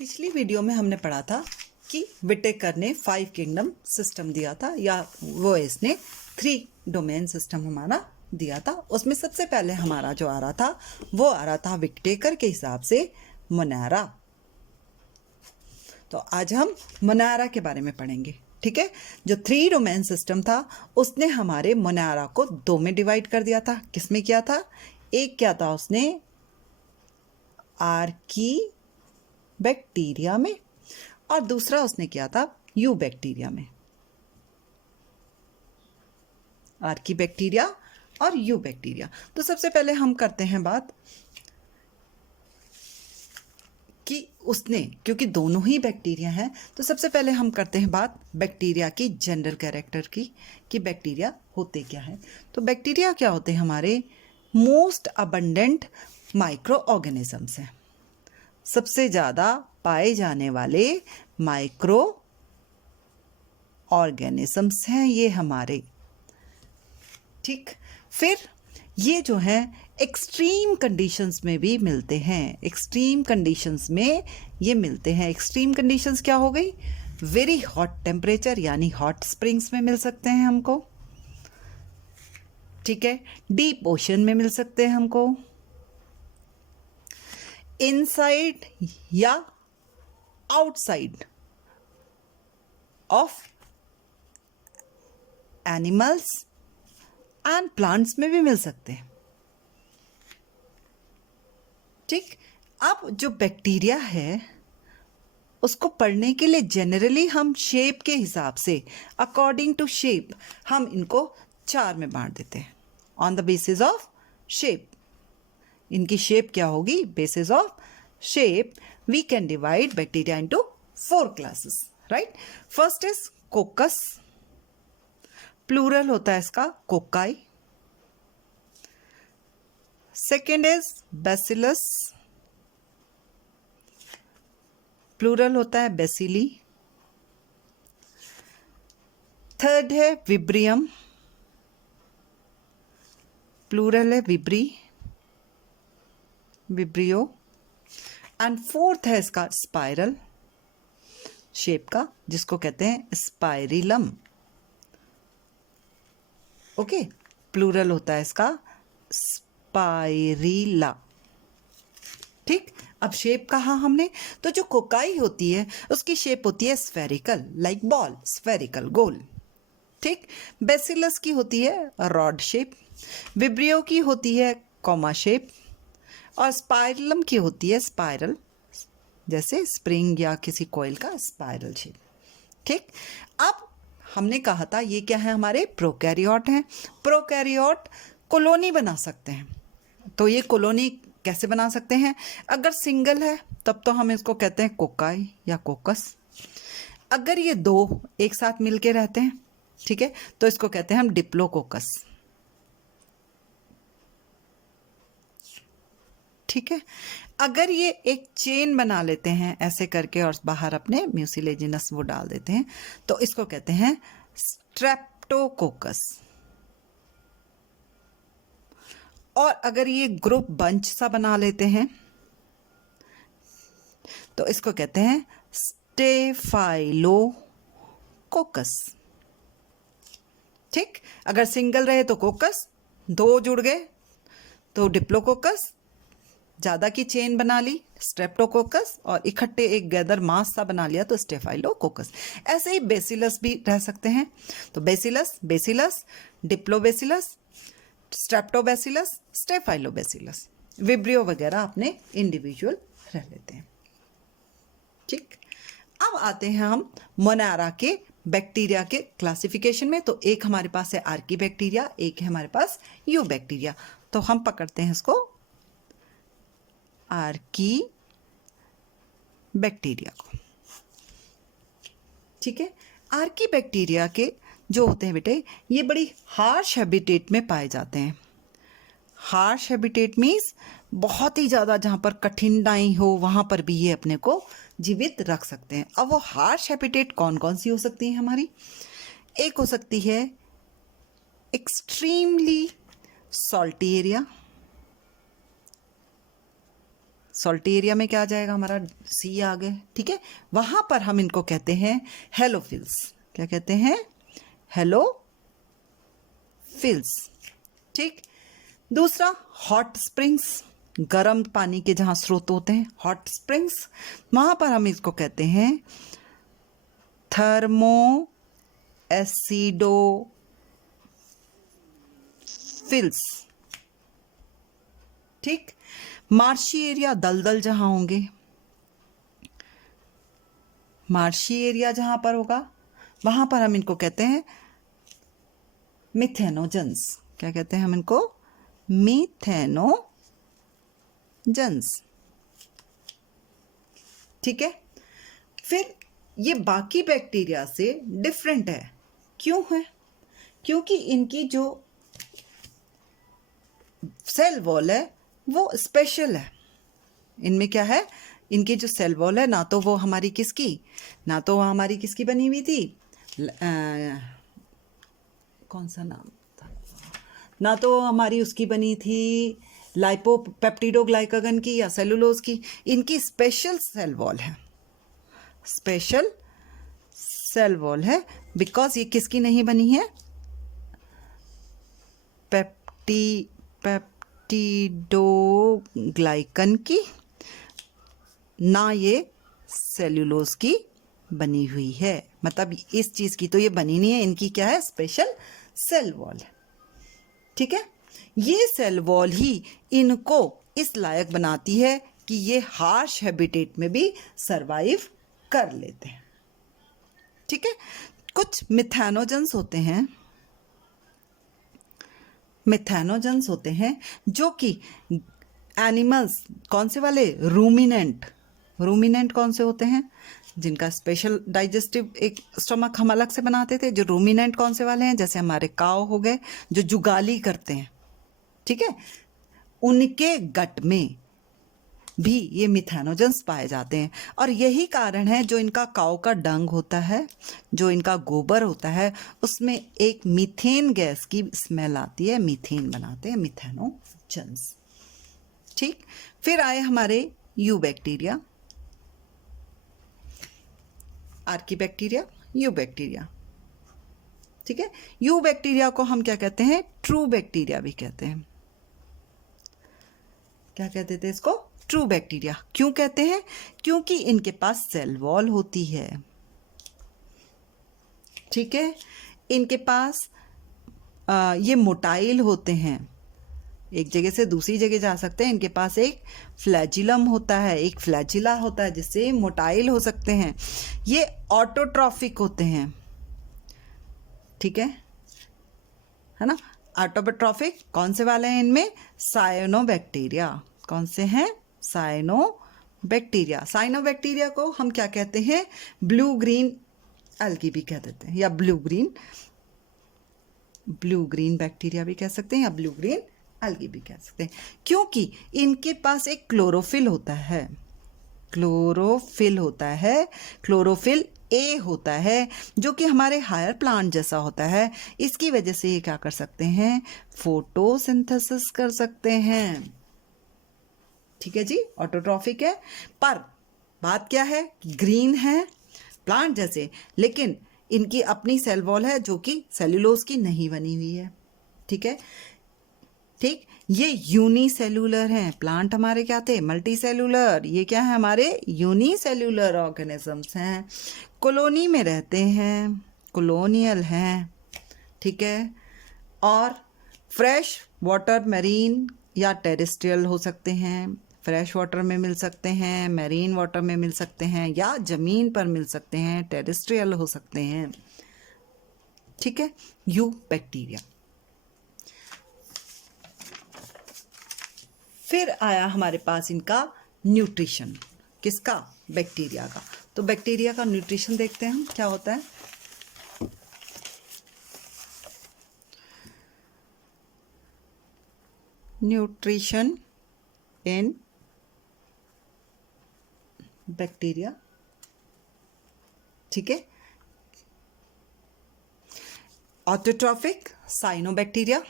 पिछली वीडियो में हमने पढ़ा था कि विटेकर ने 5 किंगडम सिस्टम दिया था, या वो इसने 3 डोमेन सिस्टम हमारा दिया था। उसमें सबसे पहले हमारा जो आ रहा था वो आ रहा था विटेकर के हिसाब से मोनारा। तो आज हम मोनारा के बारे में पढ़ेंगे, ठीक है। जो 3 डोमेन सिस्टम था उसने हमारे मोनारा को 2 में डिवाइड कर दिया था। किसमें किया था? एक क्या था उसने आर्की बैक्टीरिया में, और दूसरा उसने किया था यू बैक्टीरिया में। आर्की बैक्टीरिया और यू बैक्टीरिया। तो सबसे पहले हम करते हैं बात कि उसने, क्योंकि दोनों ही बैक्टीरिया हैं, तो सबसे पहले हम करते हैं बात बैक्टीरिया की जनरल कैरेक्टर की, कि बैक्टीरिया होते क्या हैं। तो बैक्टीरिया क्या होते हैं? हमारे मोस्ट अबंडेंट माइक्रो ऑर्गेनिजम्स हैं। सबसे ज़्यादा पाए जाने वाले माइक्रो ऑर्गेनिजम्स हैं ये हमारे, ठीक। फिर ये जो है एक्सट्रीम कंडीशंस में भी मिलते हैं। एक्सट्रीम कंडीशंस में ये मिलते हैं। एक्सट्रीम कंडीशंस क्या हो गई? वेरी हॉट टेम्परेचर, यानी हॉट स्प्रिंग्स में मिल सकते हैं हमको, ठीक है। डीप ओशन में मिल सकते हैं हमको, इनसाइड या outside of animals and plants में भी मिल सकते हैं, ठीक। अब जो बैक्टीरिया है उसको पढ़ने के लिए जनरली हम शेप के हिसाब से, अकॉर्डिंग टू शेप, हम इनको 4 में बांट देते हैं। On the basis of shape, इनकी शेप क्या होगी? Basis of shape we can divide bacteria into 4 classes, right. First is coccus, plural होता है इसका cocci. Second is bacillus, plural होता है बेसिली। थर्ड है विब्रियम, प्लूरल है विब्री, विब्रियो। एंड फोर्थ है इसका स्पाइरल शेप का, जिसको कहते हैं स्पाइरिलम, ओके। प्लूरल होता है इसका स्पाइरिला, ठीक। अब शेप कहा हमने, तो जो कोकाई होती है उसकी शेप होती है स्फेरिकल, लाइक बॉल, स्फेरिकल, गोल, ठीक। बेसिलस की होती है रॉड शेप, विब्रियो की होती है कॉमा शेप, और स्पाइरलम की होती है स्पाइरल, जैसे स्प्रिंग या किसी कॉइल का स्पाइरल शेप, ठीक। अब हमने कहा था ये क्या है? हमारे प्रोकैरियोट हैं। प्रोकैरियोट कॉलोनी बना सकते हैं। तो ये कॉलोनी कैसे बना सकते हैं? अगर सिंगल है तब तो हम इसको कहते हैं कोकाई या कोकस। अगर ये 2 एक साथ मिलके रहते हैं, ठीक है, तो इसको कहते हैं हम डिप्लोकोकस, ठीक है। अगर ये एक चेन बना लेते हैं ऐसे करके और बाहर अपने म्यूसिलेजिनस वो डाल देते हैं, तो इसको कहते हैं स्ट्रेप्टोकोकस। और अगर ये ग्रुप बंच सा बना लेते हैं तो इसको कहते हैं स्टेफाइलोकोकस, ठीक। अगर सिंगल रहे तो कोकस, 2 जुड़ गए तो डिप्लोकोकस, ज़्यादा की चेन बना ली स्ट्रेप्टोकोकस, और इकट्ठे एक गैदर मास सा बना लिया तो स्टेफाइलोकोकस। ऐसे ही बेसिलस भी रह सकते हैं। तो बेसिलस, बेसिलस, डिप्लोबेसिलस, स्ट्रेप्टोबेसिलस, स्टेफाइलोबेसिलस, विब्रियो वगैरह अपने इंडिविजुअल रह लेते हैं, ठीक। अब आते हैं हम मोनारा के बैक्टीरिया के क्लासिफिकेशन में। तो एक हमारे पास है आर्की बैक्टीरिया, एक है हमारे पास यू बैक्टीरिया। तो हम पकड़ते हैं इसको आर्की बैक्टीरिया को, ठीक है। आर्की बैक्टीरिया के जो होते हैं बेटे, ये बड़ी हार्श हैबिटेट में पाए जाते हैं। हार्श हैबिटेट मीन्स बहुत ही ज़्यादा जहाँ पर कठिनाई हो वहाँ पर भी ये अपने को जीवित रख सकते हैं। अब वो हार्श हैबिटेट कौन कौन सी हो सकती है हमारी? एक हो सकती है extremely salty area, salty area में क्या आ जाएगा हमारा, सी आ गए, ठीक है। वहां पर हम इनको कहते हैं हेलोफिल्स। क्या कहते हैं, हेलोफिल्स, ठीक। दूसरा हॉट स्प्रिंग्स, गर्म पानी के जहां स्रोत होते हैं, हॉट स्प्रिंग्स, वहां पर हम इसको कहते हैं थर्मो एसिडोफिल्स, ठीक। मार्शी एरिया, दलदल जहां होंगे, मार्शी एरिया जहां पर होगा वहां पर हम इनको कहते हैं मिथेनोजन्स। क्या कहते हैं हम इनको, मिथेनोजन्स, ठीक है। फिर ये बाकी बैक्टीरिया से डिफरेंट है, क्यों है, क्योंकि इनकी जो सेल वॉल है वो स्पेशल है। इनमें क्या है, इनकी जो सेल वॉल है ना तो वो हमारी किसकी, ना तो वो हमारी किसकी बनी हुई थी, कौन सा नाम था, ना तो हमारी उसकी बनी थी लाइपोपेप्टिडोग्लाइकागन की या सेलुलोज की। इनकी स्पेशल सेल वॉल है, स्पेशल सेल वॉल है, बिकॉज ये किसकी नहीं बनी है, पेप्टिडोग्लाइकन की, ना ये सेल्यूलोज की बनी हुई है। मतलब इस चीज की तो ये बनी नहीं है, इनकी क्या है, स्पेशल सेल वॉल है, ठीक है। ये सेल वॉल ही इनको इस लायक बनाती है कि ये हार्श हैबिटेट में भी सरवाइव कर लेते हैं, ठीक है। कुछ मिथेनोजन्स होते हैं, मिथेनोजन्स होते हैं जो कि एनिमल्स, कौन से वाले, रूमिनेंट, रूमिनेंट कौन से होते हैं, जिनका स्पेशल डाइजेस्टिव एक स्टमक हम अलग से बनाते थे। जो रूमिनेंट कौन से वाले हैं, जैसे हमारे काव हो गए जो जुगाली करते हैं, ठीक है, उनके गट में भी ये मिथेनोजन्स पाए जाते हैं। और यही कारण है जो इनका काव का डंग होता है, जो इनका गोबर होता है, उसमें एक मीथेन गैस की स्मेल आती है, मीथेन बनाते हैं मिथेनोजन्स, ठीक। फिर आए हमारे you bacteria, Archie bacteria, you bacteria, ठीक है। यू बैक्टीरिया को हम क्या कहते हैं, ट्रू बैक्टीरिया भी कहते हैं। क्या कहते थे इसको, ट्रू बैक्टीरिया। क्यों कहते हैं, क्योंकि इनके पास सेल वॉल होती है, ठीक है। इनके पास ये मोटाइल होते हैं, एक जगह से दूसरी जगह जा सकते हैं। इनके पास एक फ्लैजिलम होता है, एक फ्लैजिला होता है जिससे मोटाइल हो सकते हैं। ये ऑटोट्रॉफिक होते हैं, ठीक है ना। ऑटोट्रॉफिक कौन से वाले हैं इनमें, साइनोबैक्टीरिया। कौन से हैं, साइनोबैक्टीरिया। साइनोबैक्टीरिया को हम क्या कहते हैं, ब्लू ग्रीन एल्गी भी कह देते हैं, या ब्लू ग्रीन बैक्टीरिया भी कह सकते हैं, या ब्लू ग्रीन एल्गी भी कह सकते हैं। क्योंकि इनके पास एक क्लोरोफिल होता है, क्लोरोफिल होता है, क्लोरोफिल ए होता है, जो कि हमारे हायर प्लांट जैसा होता है। इसकी वजह से ये क्या कर सकते हैं, फोटोसिंथेसिस कर सकते हैं, ठीक है जी। ऑटोट्रॉफिक है, पर बात क्या है, ग्रीन है प्लांट जैसे, लेकिन इनकी अपनी सेल वॉल है जो कि सेल्यूलोज की नहीं बनी हुई है, ठीक है, ठीक। ये यूनिसेल्यूलर हैं, प्लांट हमारे क्या थे, मल्टी सेल्यूलर। ये क्या है, हमारे यूनिसेल्यूलर ऑर्गेनिजम्स हैं, कॉलोनी में रहते हैं, कॉलोनियल हैं, ठीक है। और फ्रेश वाटर, मैरीन या टेरेस्ट्रियल हो सकते हैं। फ्रेश वाटर में मिल सकते हैं, मैरीन वाटर में मिल सकते हैं, या जमीन पर मिल सकते हैं, टेरेस्ट्रियल हो सकते हैं, ठीक है। You bacteria. फिर आया हमारे पास इनका न्यूट्रिशन, किसका, बैक्टीरिया का। तो बैक्टीरिया का न्यूट्रिशन देखते हैं हम क्या होता है। न्यूट्रिशन इन बैक्टीरिया, ठीक है। Autotrophic, cyanobacteria.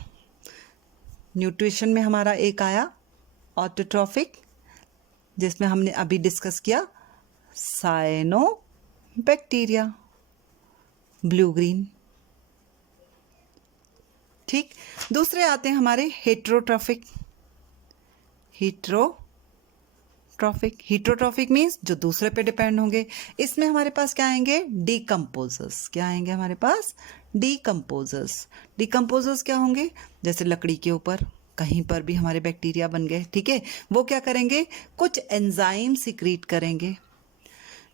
न्यूट्रिशन में हमारा एक आया ऑटोट्रॉफिक, जिसमें हमने अभी डिस्कस किया साइनोबैक्टीरिया, ब्लू ग्रीन। ठीक, दूसरे आते हैं हमारे हेट्रोट्रॉफिक। हीट्रोट्रॉफिक मीन्स जो दूसरे पे डिपेंड होंगे। इसमें हमारे पास क्या आएंगे? डीकम्पोजर्स। क्या आएंगे हमारे पास? डीकम्पोजर्स क्या होंगे? जैसे लकड़ी के ऊपर कहीं पर भी हमारे बैक्टीरिया बन गए, ठीक है, वो क्या करेंगे? कुछ एंजाइम सिक्रीट करेंगे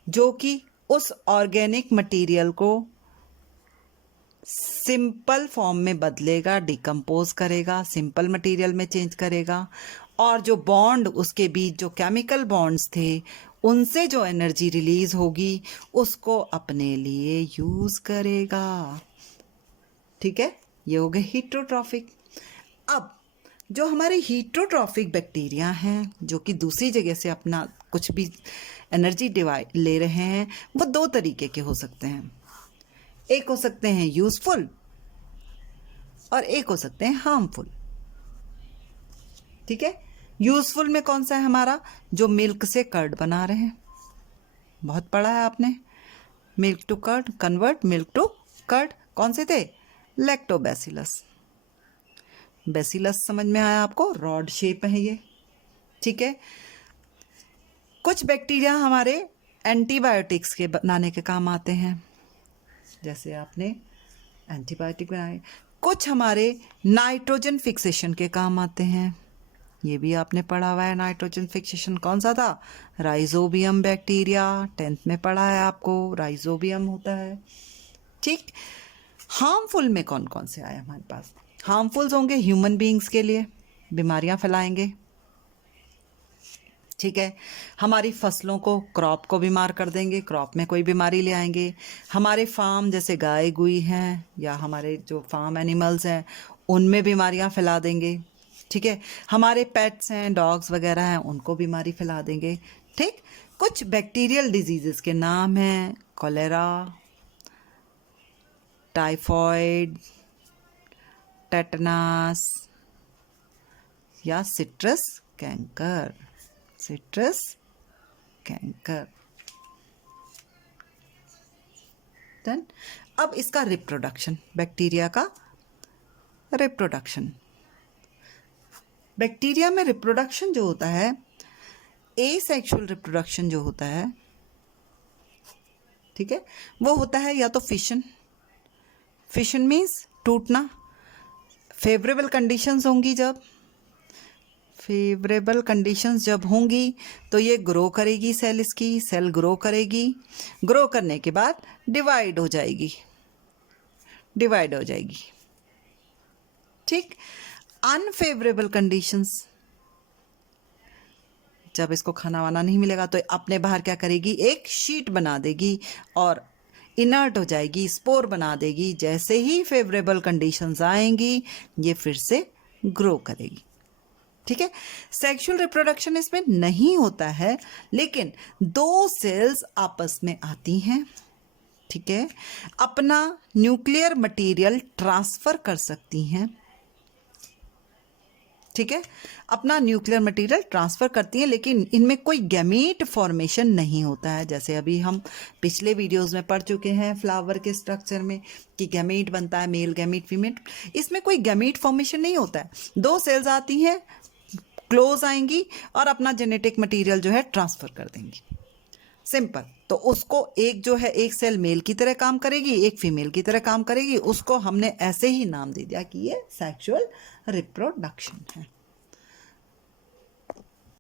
जो कि उस ऑर्गेनिक मटेरियल को सिंपल फॉर्म में बदलेगा, डिकम्पोज करेगा, सिंपल मटेरियल में चेंज करेगा, और जो बॉन्ड उसके बीच जो केमिकल बॉन्ड्स थे उनसे जो एनर्जी रिलीज होगी उसको अपने लिए यूज करेगा। ठीक है, ये हो गए हीट्रोट्रॉफिक। अब जो हमारे हीट्रोट्रॉफिक बैक्टीरिया हैं जो कि दूसरी जगह से अपना कुछ भी एनर्जी ले रहे हैं, वो दो तरीके के हो सकते हैं। एक हो सकते हैं यूजफुल और एक हो सकते हैं हार्मफुल। ठीक है, यूजफुल में कौन सा है हमारा? जो मिल्क से कर्ड बना रहे हैं, बहुत पढ़ा है आपने, milk to curd, convert milk to curd. कौन से थे? लैक्टोबैसिलस। बैसिलस समझ में आया आपको? रॉड शेप है ये। ठीक है, कुछ बैक्टीरिया हमारे एंटीबायोटिक्स के बनाने के काम आते हैं, जैसे आपने एंटीबायोटिक बनाए। कुछ हमारे नाइट्रोजन फिक्सेशन के काम आते हैं, ये भी आपने पढ़ा हुआ है। नाइट्रोजन फिक्सेशन कौन सा था? राइजोबियम बैक्टीरिया, 10th में पढ़ा है आपको, राइजोबियम होता है। ठीक, हार्मफुल में कौन कौन से आए हमारे पास? हार्मफुल्स होंगे ह्यूमन बीइंग्स के लिए, बीमारियां फैलाएंगे। ठीक है, हमारी फसलों को, क्रॉप को बीमार कर देंगे, क्रॉप में कोई बीमारी ले आएंगे। हमारे फार्म जैसे गाय गुई हैं या हमारे जो फार्म एनिमल्स हैं उनमें बीमारियां फैला देंगे। ठीक है, हमारे पेट्स हैं, डॉग्स वगैरह हैं, उनको बीमारी फैला देंगे। ठीक, कुछ बैक्टीरियल डिजीजेस के नाम हैं कॉलेरा, टाइफॉइड, टेटनस या सिट्रस कैंकर। देन अब इसका रिप्रोडक्शन, बैक्टीरिया का रिप्रोडक्शन। बैक्टीरिया में रिप्रोडक्शन जो होता है, एसेक्सुअल रिप्रोडक्शन जो होता है, ठीक है, वो होता है या तो फिशन मीन्स टूटना। फेवरेबल कंडीशंस जब होंगी तो ये ग्रो करेगी, सेल ग्रो करेगी, ग्रो करने के बाद डिवाइड हो जाएगी। ठीक, अनफेवरेबल कंडीशंस, जब इसको खाना वाना नहीं मिलेगा तो अपने बाहर क्या करेगी? एक शीट बना देगी और इनर्ट हो जाएगी, स्पोर बना देगी। जैसे ही फेवरेबल कंडीशंस आएंगी ये फिर से ग्रो करेगी। ठीक है, सेक्सुअल रिप्रोडक्शन इसमें नहीं होता है, लेकिन दो सेल्स आपस में आती हैं, ठीक है, अपना न्यूक्लियर मटेरियल ट्रांसफर कर सकती हैं। ठीक है, अपना न्यूक्लियर मटेरियल ट्रांसफर करती हैं, लेकिन इनमें कोई गैमीट फॉर्मेशन नहीं होता है। जैसे अभी हम पिछले वीडियोस में पढ़ चुके हैं फ्लावर के स्ट्रक्चर में कि गैमीट बनता है, मेल गैमीट, फीमेल। इसमें कोई गैमीट फॉर्मेशन नहीं होता है। दो सेल्स आती हैं, क्लोज आएंगी और अपना जेनेटिक मटेरियल जो है ट्रांसफर कर देंगी, सिंपल। तो उसको एक जो है, एक सेल मेल की तरह काम करेगी, एक फीमेल की तरह काम करेगी। उसको हमने ऐसे ही नाम दे दिया कि ये सेक्सुअल रिप्रोडक्शन है।